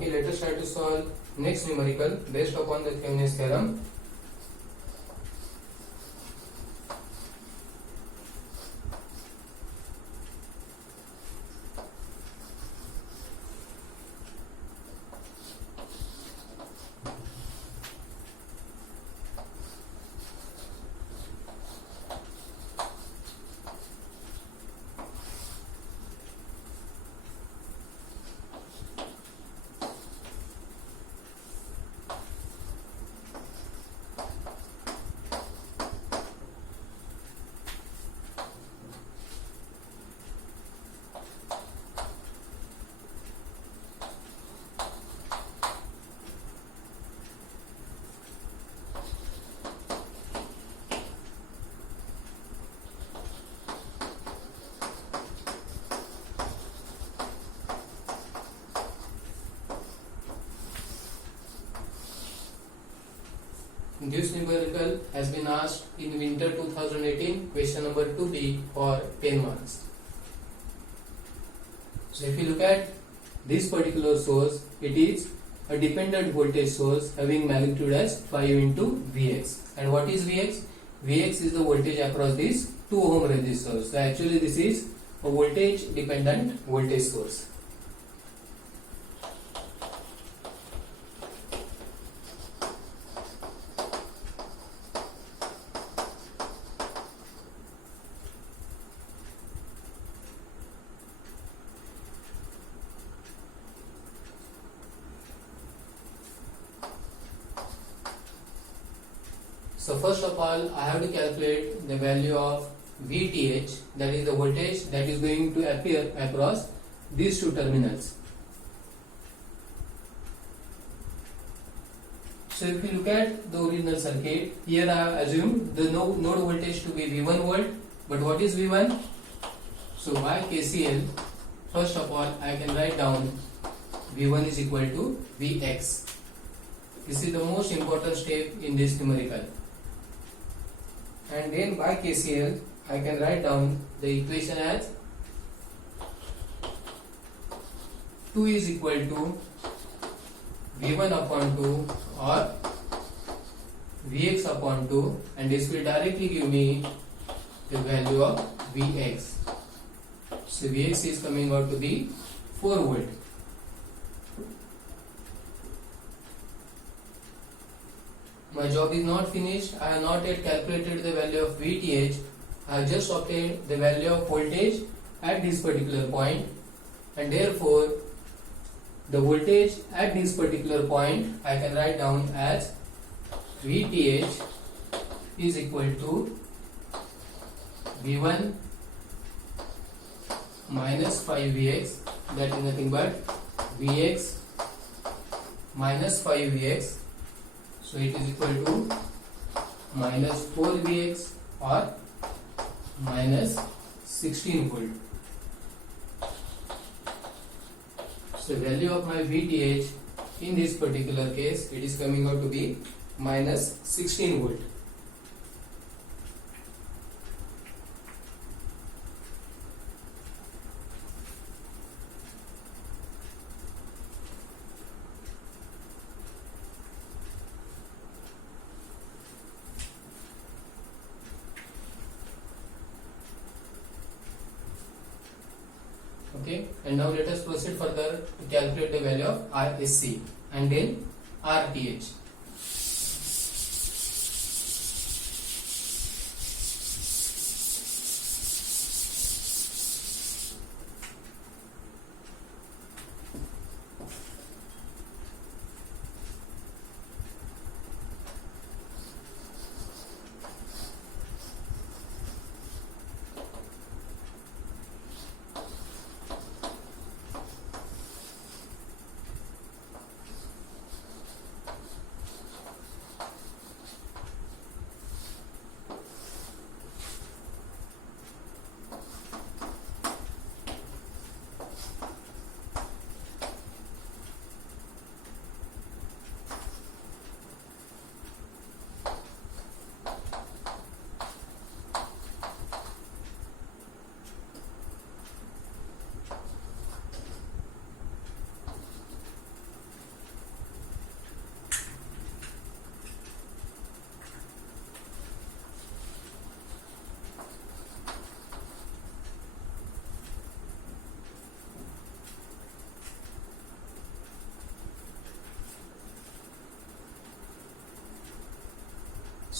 Okay, let us try to solve next numerical based upon the Thevenin's theorem. This numerical has been asked in winter 2018, question number 2B for 10 marks. So if you look at this particular source, it is a dependent voltage source having magnitude as 5 into Vx. And what is Vx? Vx is the voltage across this 2 ohm resistor. So actually this is a voltage dependent voltage source. So first of all, I have to calculate the value of VTH, that is the voltage that is going to appear across these two terminals. So if you look at the original circuit, here I have assumed the node voltage to be V1 volt, but what is V1? So by KCL, first of all I can write down V1 is equal to Vx. This is the most important step in this numerical. And then by KCL, I can write down the equation as 2 is equal to V1 upon 2 or Vx upon 2, and this will directly give me the value of Vx. So Vx is coming out to be 4 volt. My job is not finished. I have not yet calculated the value of VTH. I have just obtained the value of voltage at this particular point, and therefore the voltage at this particular point I can write down as VTH is equal to V1 minus 5Vx, that is nothing but Vx minus 5Vx. So it is equal to minus 4Vx or minus 16 volt. So value of my VTH in this particular case, it is coming out to be minus 16 volt. Okay, and now let us proceed further to calculate the value of RSC and then RTH.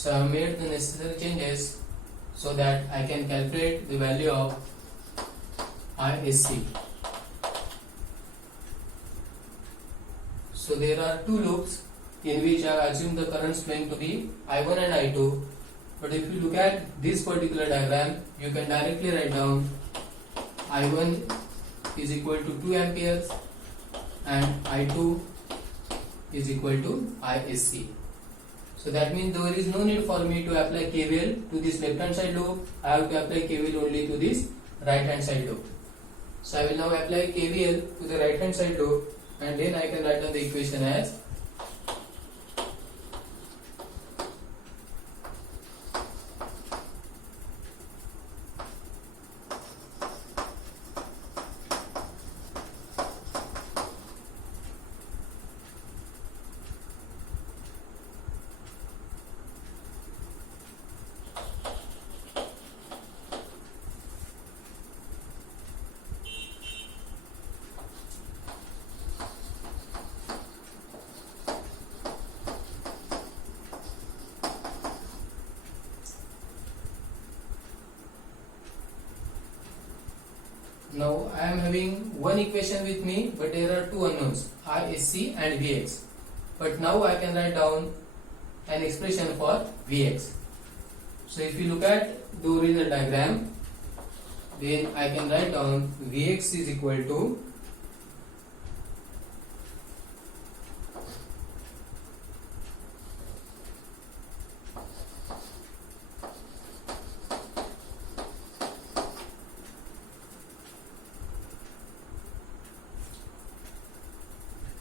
So I have made the necessary changes so that I can calculate the value of ISC. So there are two loops in which I assume the currents flowing to be I1 and I2. But if you look at this particular diagram, you can directly write down I1 is equal to 2 amperes and I2 is equal to ISC. So that means there is no need for me to apply KVL to this left hand side loop. I have to apply KVL only to this right hand side loop. So I will now apply KVL to the right hand side loop, and then I can write down the equation as now I am having one equation with me, but there are two unknowns, ISC and Vx. But now I can write down an expression for Vx. So if you look at the original diagram, then I can write down Vx is equal to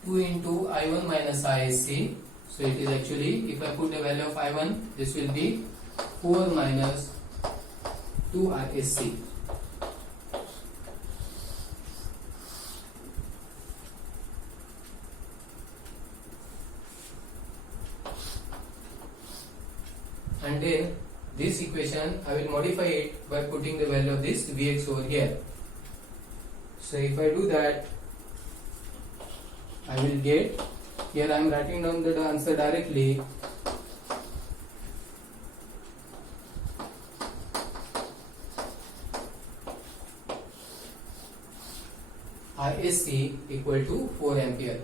2 into I1 minus ISC. So it is actually, if I put the value of I1, this will be 4 minus 2 ISC. And then this equation I will modify it by putting the value of this Vx over here. So if I do that, I will get, here I am writing down the answer directly. ISC equal to 4 ampere.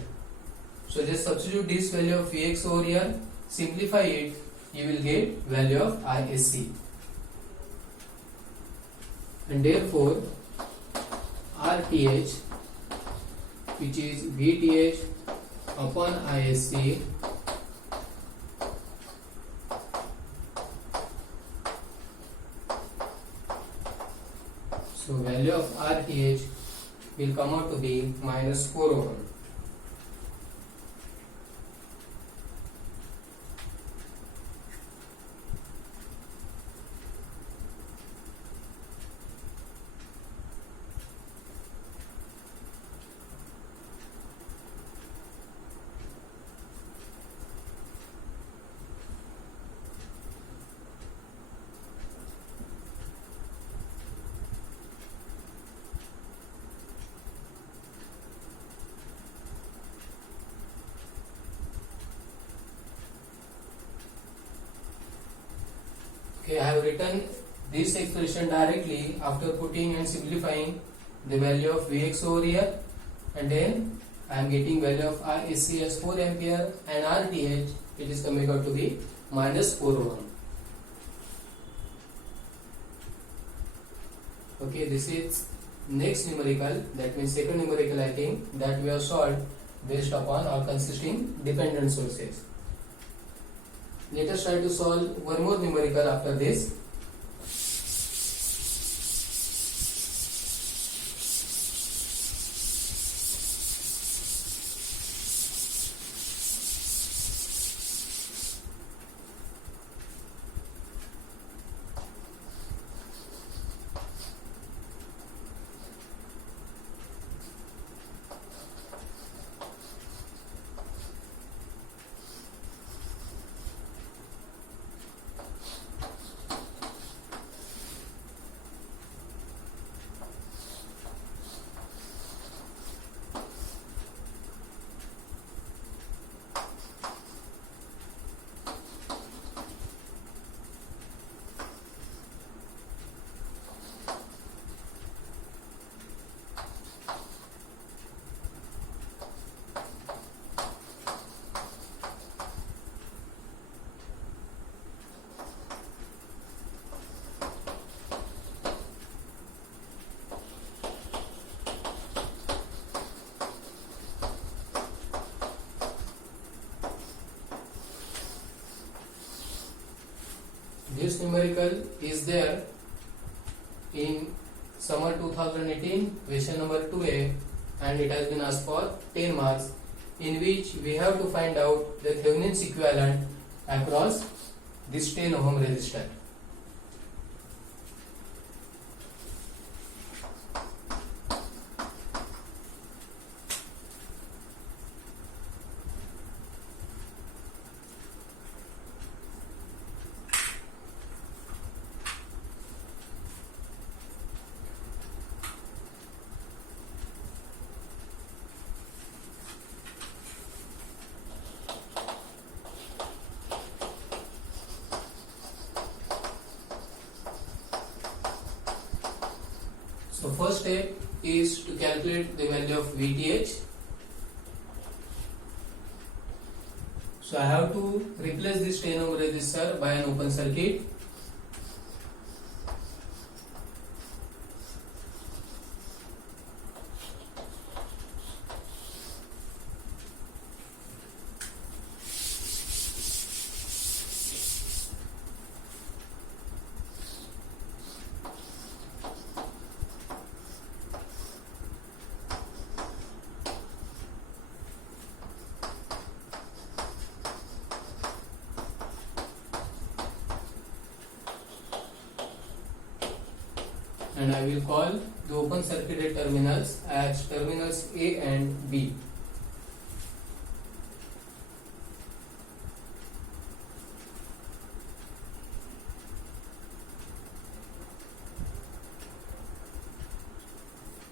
So just substitute this value of Vx over here, simplify it, you will get value of ISC. And therefore RTH, which is VTH upon ISC, so value of RTH will come out to be minus 4 ohm. Okay, I have written this expression directly after putting and simplifying the value of Vx over here, and then I am getting value of ISC as 4 ampere and RTH, it is coming out to be minus 4 ohm. Okay, this is next numerical, that means second numerical I think, that we have solved based upon or consisting dependent sources. Let us try to solve one more numerical after this. this numerical is there in summer 2018 question number 2A, and it has been asked for 10 marks, in which we have to find out the Thevenin's equivalent across this 10 ohm resistor. So first step is to calculate the value of VTH. So I have to replace this 10 ohm resistor by an open circuit. And I will call the open circuited terminals as terminals A and B.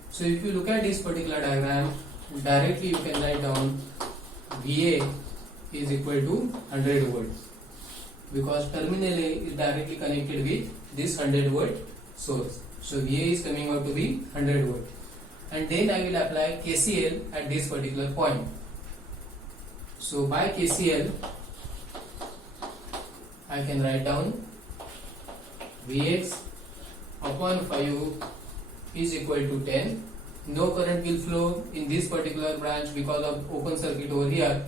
So if you look at this particular diagram, directly you can write down VA is equal to 100 volt, because terminal A is directly connected with this 100 volt source. So VA is coming out to be 100 volt, and then I will apply KCL at this particular point. So by KCL I can write down Vx upon 5 is equal to 10. No current will flow in this particular branch because of open circuit over here.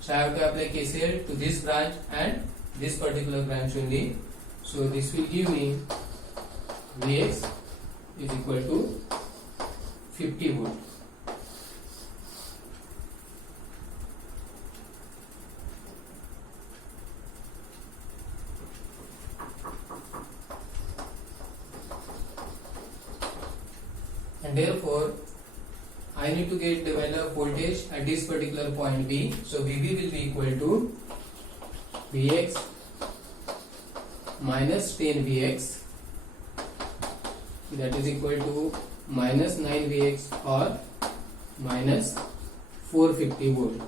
So I have to apply KCL to this branch and this particular branch only. So this will give me Vx is equal to 50 volt. And therefore I need to get the value of voltage at this particular point B. So VB will be equal to Vx minus 10 Vx, that is equal to minus 9 Vx or minus 450 volt.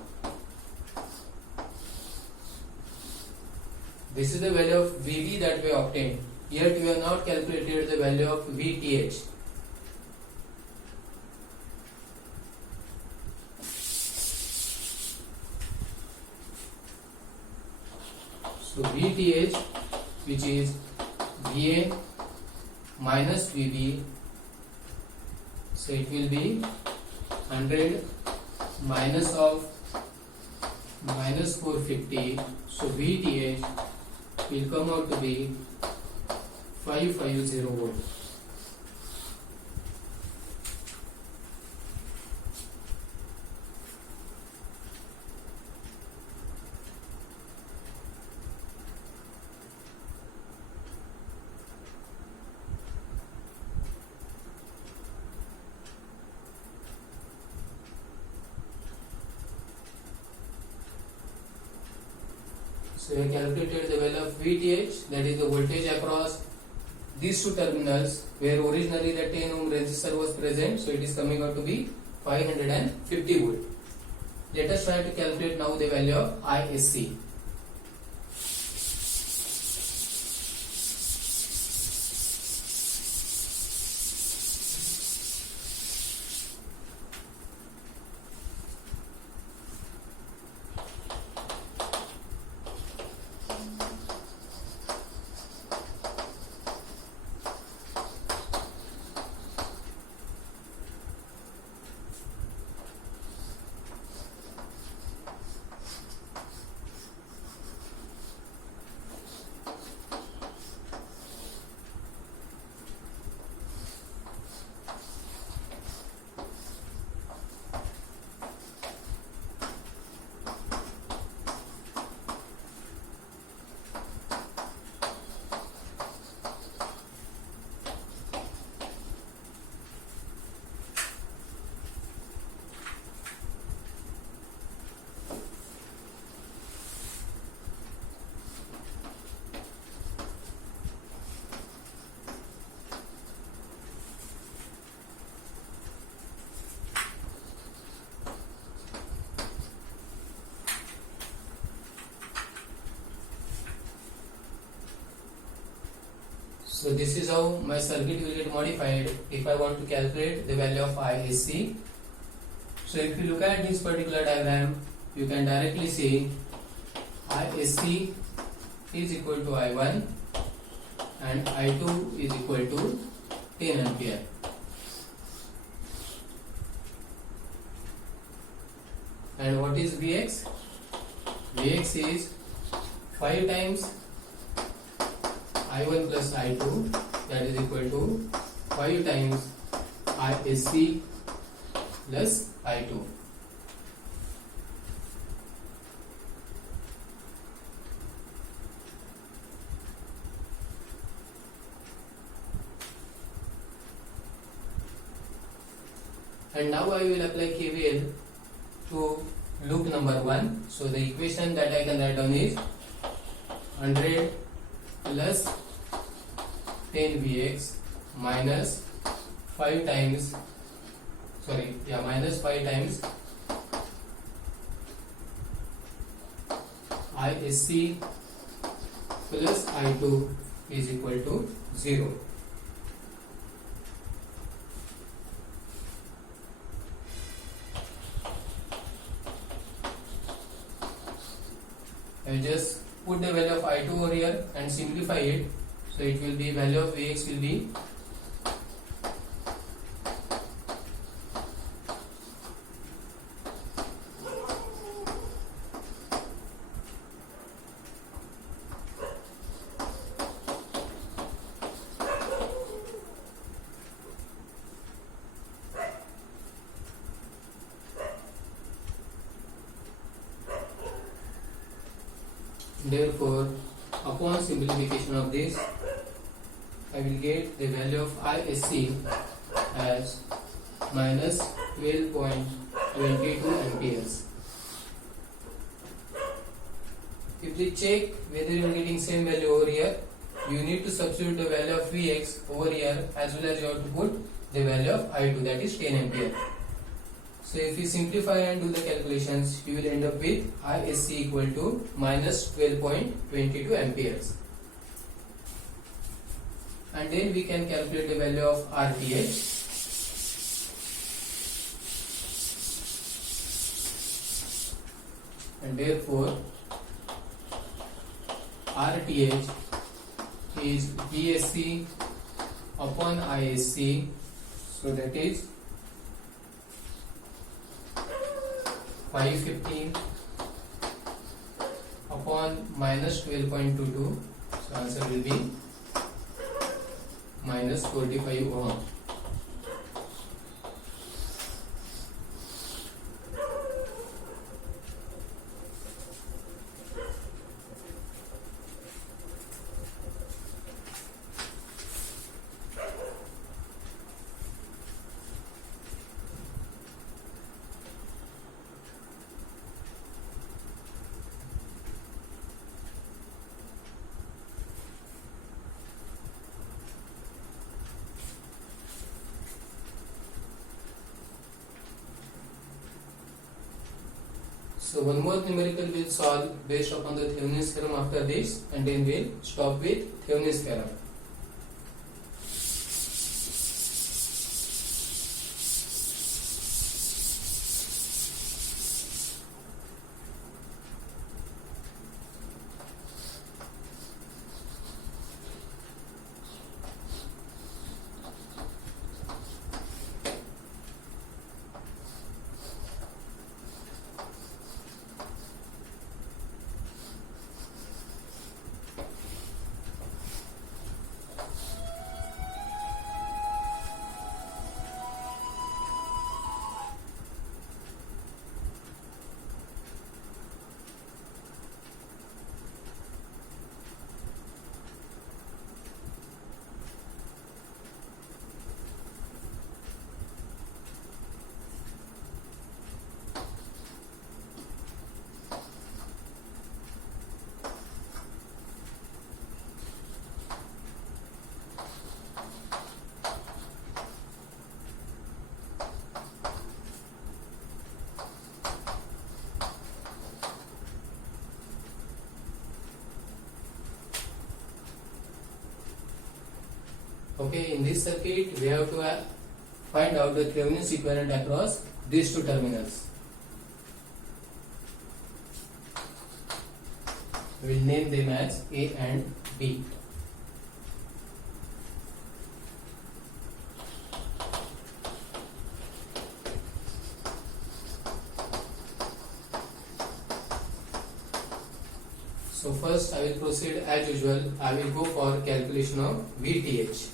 This is the value of VB that we obtained. Yet we have not calculated the value of VTH. So VTH, which is VA minus VB, so it will be 100 minus of minus 450. So VTH will come out to be 550 volt. So we have calculated the value of VTH, that is the voltage across these two terminals where originally the 10 ohm resistor was present. So it is coming out to be 550 volt. Let us try to calculate now the value of ISC. So this is how my circuit will get modified if I want to calculate the value of ISC. So if you look at this particular diagram, you can directly see ISC is equal to I1 and I2 is equal to 10 ampere. And what is Vx? Vx is 5 times I1 plus I2, that is equal to 5 times ISC plus I2. And now I will apply KVL to loop number 1. So the equation that I can write down is 100 plus 10 Vx minus 5 times minus 5 times ISC plus I2 is equal to 0. I just put the value of I2 over here and simplify it. So it will be value of Vx will be therefore upon simplification of this I will get the value of ISC as minus 12.22 amperes. If we check whether you are getting same value over here, you need to substitute the value of Vx over here as well as you have to put the value of I2, that is 10 ampere. So if you simplify and do the calculations, you will end up with ISC equal to minus 12.22 amperes. And then we can calculate the value of RTH. And therefore RTH is VSC upon ISC, so that is 515 upon minus 12.22, so answer will be minus 45 ohm. So one more numerical will solve based upon the Thevenin's theorem after this, and then we'll stop with Thevenin's theorem. Okay, in this circuit we have to find out the Thevenin's equivalent across these two terminals. We will name them as A and B. So first I will proceed as usual. I will go for calculation of VTH.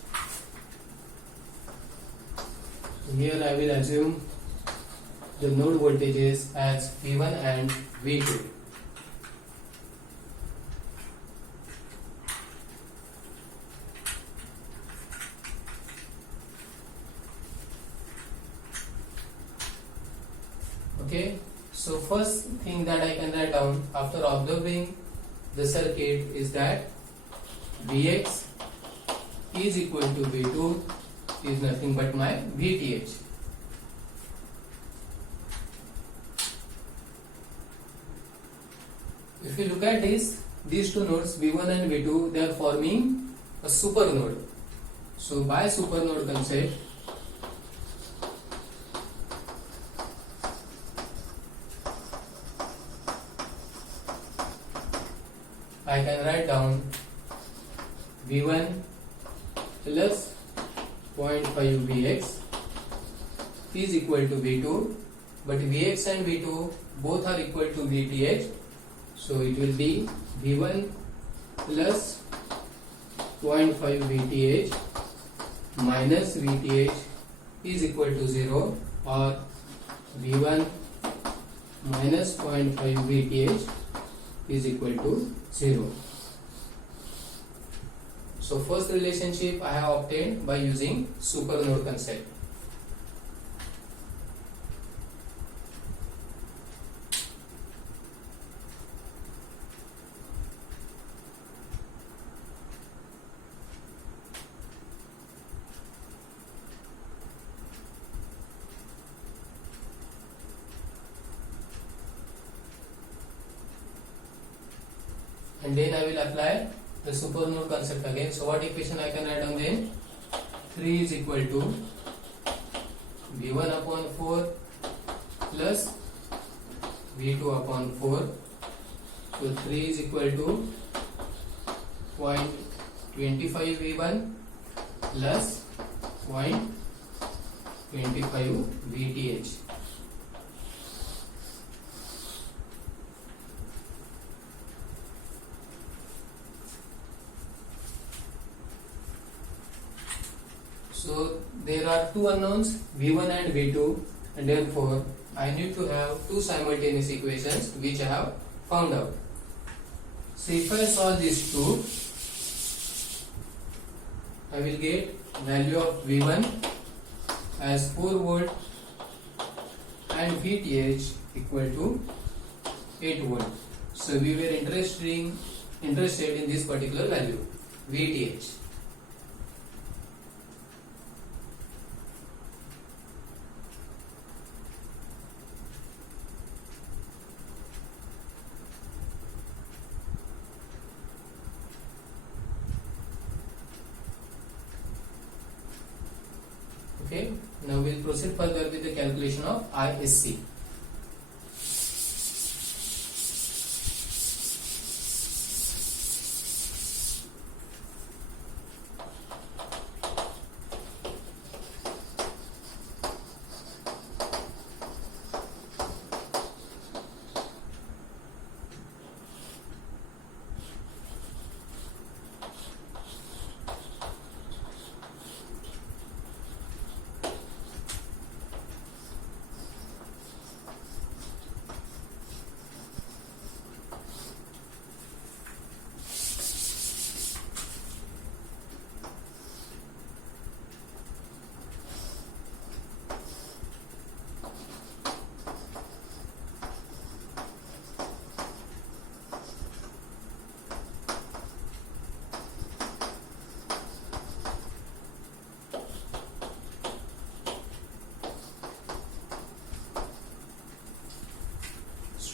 Here I will assume the node voltages as V1 and V2. Okay, so first thing that I can write down after observing the circuit is that Vx is equal to V2 is nothing but my VTH. If you look at this, these two nodes V1 and V2, they are forming a super node. So by super node concept, I can write down V1 plus 0.5 Vx is equal to V2, but Vx and V2 both are equal to VTH, so it will be V1 plus 0.5 VTH minus VTH is equal to 0, or V1 minus 0.5 VTH is equal to 0. So first relationship I have obtained by using super node concept. And then I will apply the super node concept again. So what equation I can write down then? 3 is equal to V1 upon 4 plus V2 upon 4. So 3 is equal to 0.25 V1 plus 0.25 VTH. So there are two unknowns V1 and V2, and therefore I need to have two simultaneous equations which I have found out. So if I solve these two, I will get value of V1 as 4 volt and VTH equal to 8 volt. So we were interested in this particular value, VTH. Okay, now we will proceed further with the calculation of ISC.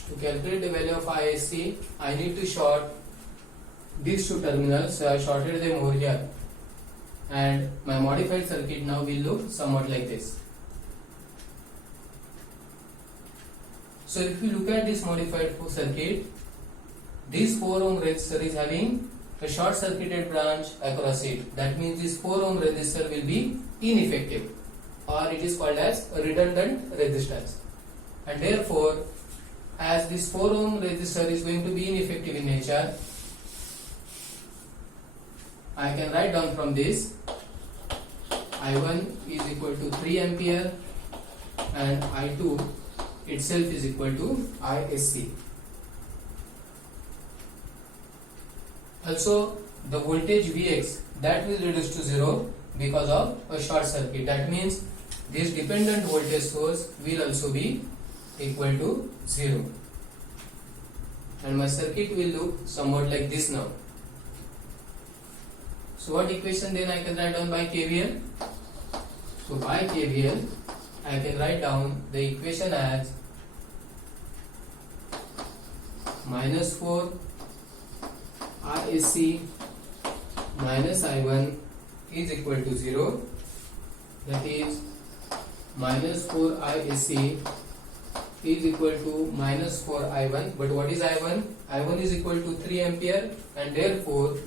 To calculate the value of ISC, I need to short these two terminals. So I shorted them over here, and my modified circuit now will look somewhat like this. So if you look at this modified circuit, this 4 ohm resistor is having a short circuited branch across it. That means this 4 ohm resistor will be ineffective, or it is called as a redundant resistance. And therefore, as this 4 ohm resistor is going to be ineffective in nature, I can write down from this I1 is equal to 3 ampere and I2 itself is equal to ISC. Also, the voltage Vx that will reduce to 0 because of a short circuit. That means this dependent voltage source will also be equal to 0. And my circuit will look somewhat like this now. So what equation then I can write down by KVL? So by KVL, I can write down the equation as -4 ISC minus I1 is equal to 0. That is -4 ISC is equal to -4 I1. But what is I1? I1 is equal to 3 ampere, and therefore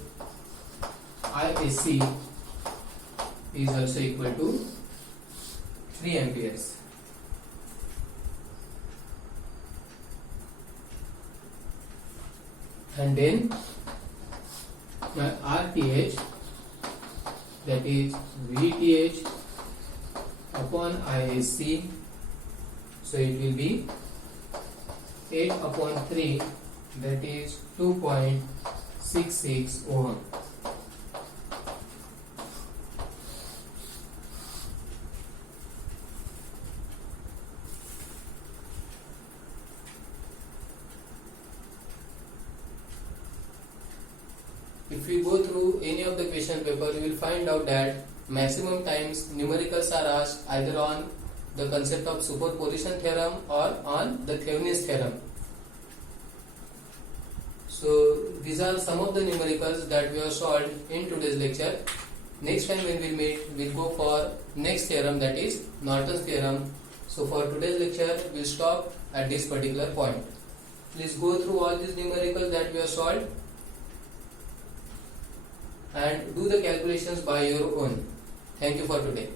ISC is also equal to 3 amperes. And then my RTH, that is VTH upon ISC, so it will be 8 upon 3, that is 2.66 ohm. If we go through any of the question paper, you will find out that maximum times numericals are asked either on the concept of superposition theorem or on the Thevenin's theorem. So these are some of the numericals that we have solved in today's lecture. Next time when we meet, we'll go for next theorem, that is Norton's theorem. So for today's lecture, we'll stop at this particular point. Please go through all these numericals that we have solved and do the calculations by your own. Thank you for today.